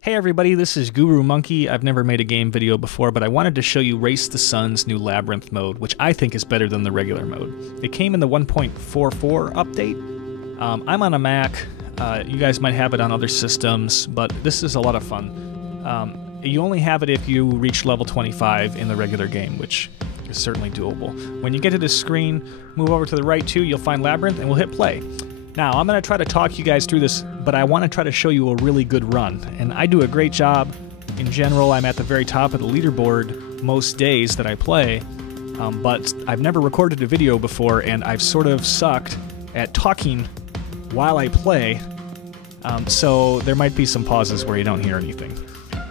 Hey everybody, this is Guru Monkey. I've never made a game video before, but I wanted to show you Race the Sun's new Labyrinth mode, which I think is better than the regular mode. It came in the 1.44 update. I'm on a Mac. You guys might have it on other systems, but this is a lot of fun. You only have it if you reach level 25 in the regular game, which is certainly doable. When you get to this screen, move over to the right too, you'll find Labyrinth, and we'll hit play. Now, I'm going to try to talk you guys through this, but I want to try to show you a really good run. And I do a great job. In general, I'm at the very top of the leaderboard most days that I play, but I've never recorded a video before, and I've sort of sucked at talking while I play, so there might be some pauses where you don't hear anything.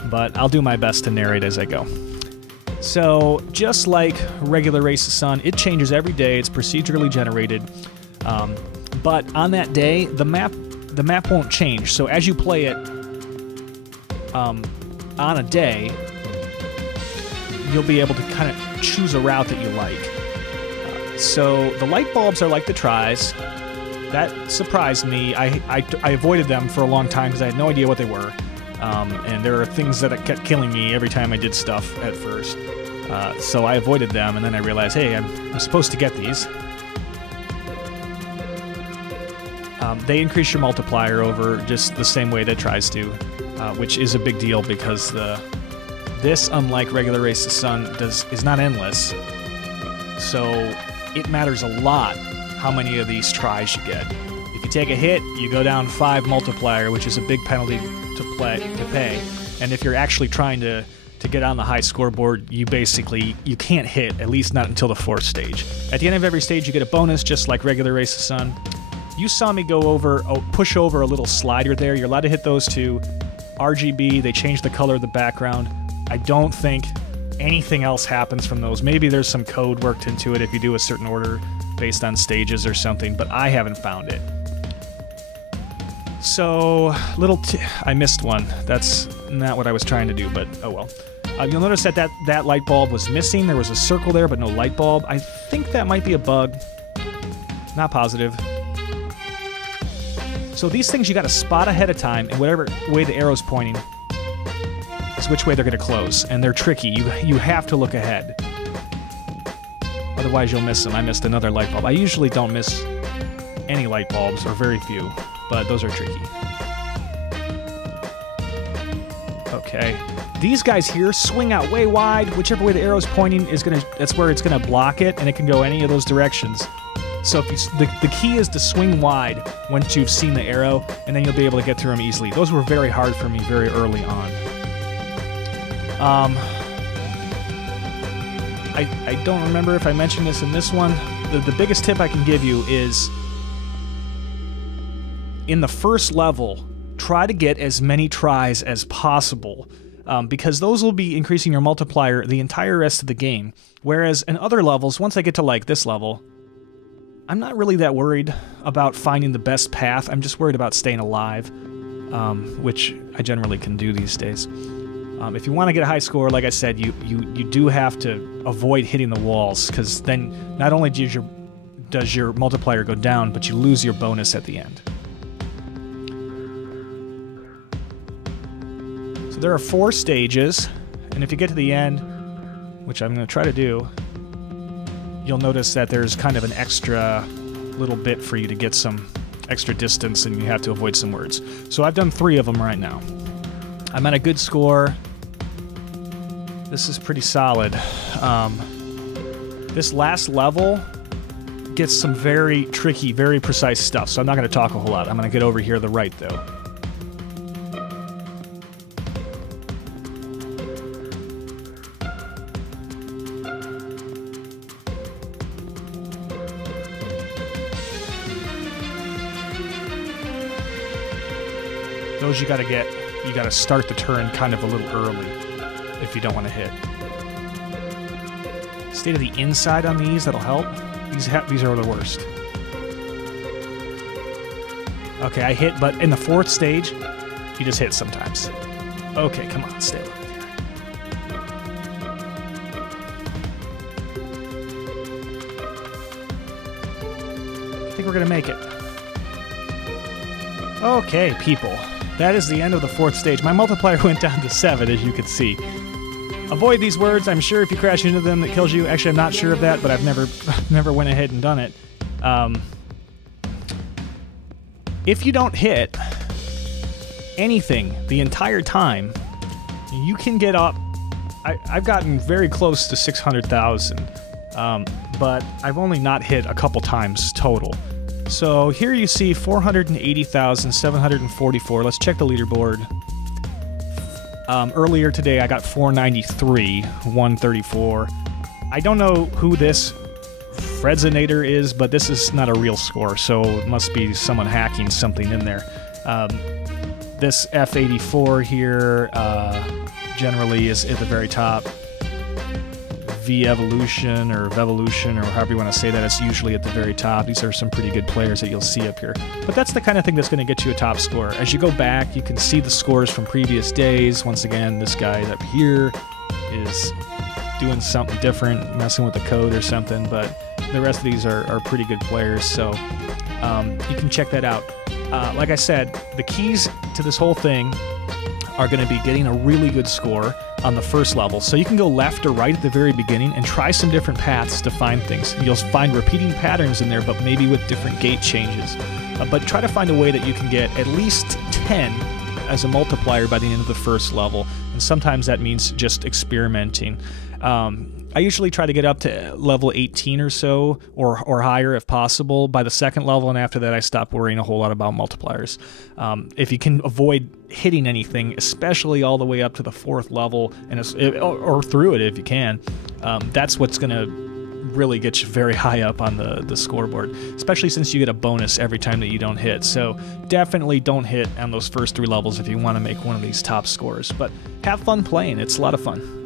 But I'll do my best to narrate as I go. So, just like regular Race the Sun, it changes every day. It's procedurally generated. But on that day, the map won't change. So as you play it on a day, you'll be able to kind of choose a route that you like. So the light bulbs are like the tries. That surprised me. I avoided them for a long time because I had no idea what they were. And there are things that kept killing me every time I did stuff at first. So I avoided them, and then I realized, hey, I'm supposed to get these. They increase your multiplier over just the same way that tries to, which is a big deal because this, unlike regular Race the Sun, is not endless. So it matters a lot how many of these tries you get. If you take a hit, you go down 5 multiplier, which is a big penalty to pay. And if you're actually trying to get on the high scoreboard, you can't hit, at least not until the 4th stage. At the end of every stage, you get a bonus, just like regular Race the Sun. You saw me push over a little slider there. You're allowed to hit those two. RGB, they change the color of the background. I don't think anything else happens from those. Maybe there's some code worked into it if you do a certain order based on stages or something, but I haven't found it. So, I missed one. That's not what I was trying to do, but oh well. You'll notice that light bulb was missing. There was a circle there, but no light bulb. I think that might be a bug. Not positive. So these things you got to spot ahead of time, and whatever way the arrow's pointing is which way they're going to close, and they're tricky. You have to look ahead. Otherwise you'll miss them. I missed another light bulb. I usually don't miss any light bulbs, or very few, but those are tricky. Okay. These guys here swing out way wide. Whichever way the arrow's pointing that's where it's going to block it, and it can go any of those directions. So the key is to swing wide once you've seen the arrow, and then you'll be able to get through them easily. Those were very hard for me very early on. I don't remember if I mentioned this in this one. The biggest tip I can give you is, in the first level, try to get as many tries as possible, because those will be increasing your multiplier the entire rest of the game. Whereas in other levels, once I get to like this level, I'm not really that worried about finding the best path. I'm just worried about staying alive, which I generally can do these days. If you want to get a high score, like I said, you do have to avoid hitting the walls, because then not only does your multiplier go down, but you lose your bonus at the end. So there are 4 stages, and if you get to the end, which I'm going to try to do, you'll notice that there's kind of an extra little bit for you to get some extra distance, and you have to avoid some words. So I've done 3 of them right now. I'm at a good score. This is pretty solid. This last level gets some very tricky, very precise stuff, so I'm not going to talk a whole lot. I'm going to get over here to the right, though. Those you gotta start the turn kind of a little early if you don't want to hit. Stay to the inside on these, that'll help. These are the worst. Okay, I hit, but in the 4th stage, you just hit sometimes. Okay, come on, stay alive here. I think we're gonna make it. Okay, people. that is the end of the 4th stage. My multiplier went down to 7, as you can see. Avoid these words. I'm sure if you crash into them, that kills you. Actually, I'm not sure of that, but I've never went ahead and done it. If you don't hit anything the entire time, you can get up. I've gotten very close to 600,000, but I've only not hit a couple times total. So here you see 480,744. Let's check the leaderboard. Earlier today I got 493, 134. I don't know who this Fredzinator is, but this is not a real score, so it must be someone hacking something in there. This F84 here generally is at the very top. V-Evolution or Vevolution or however you want to say that, it's usually at the very top. These are some pretty good players that you'll see up here. But that's the kind of thing that's going to get you a top score. As you go back, you can see the scores from previous days. Once again, this guy up here is doing something different, messing with the code or something, but the rest of these are pretty good players, so you can check that out. Like I said, the keys to this whole thing are going to be getting a really good score on the first level. So you can go left or right at the very beginning and try some different paths to find things. You'll find repeating patterns in there, but maybe with different gate changes. But try to find a way that you can get at least 10 as a multiplier by the end of the first level, and sometimes that means just experimenting. I usually try to get up to level 18 or so, or higher if possible, by the second level, and after that I stop worrying a whole lot about multipliers. If you can avoid hitting anything, especially all the way up to the 4th level, and or through it if you can, that's what's going to really get you very high up on the scoreboard, especially since you get a bonus every time that you don't hit. So definitely don't hit on those first 3 levels if you want to make one of these top scores. But have fun playing. It's a lot of fun.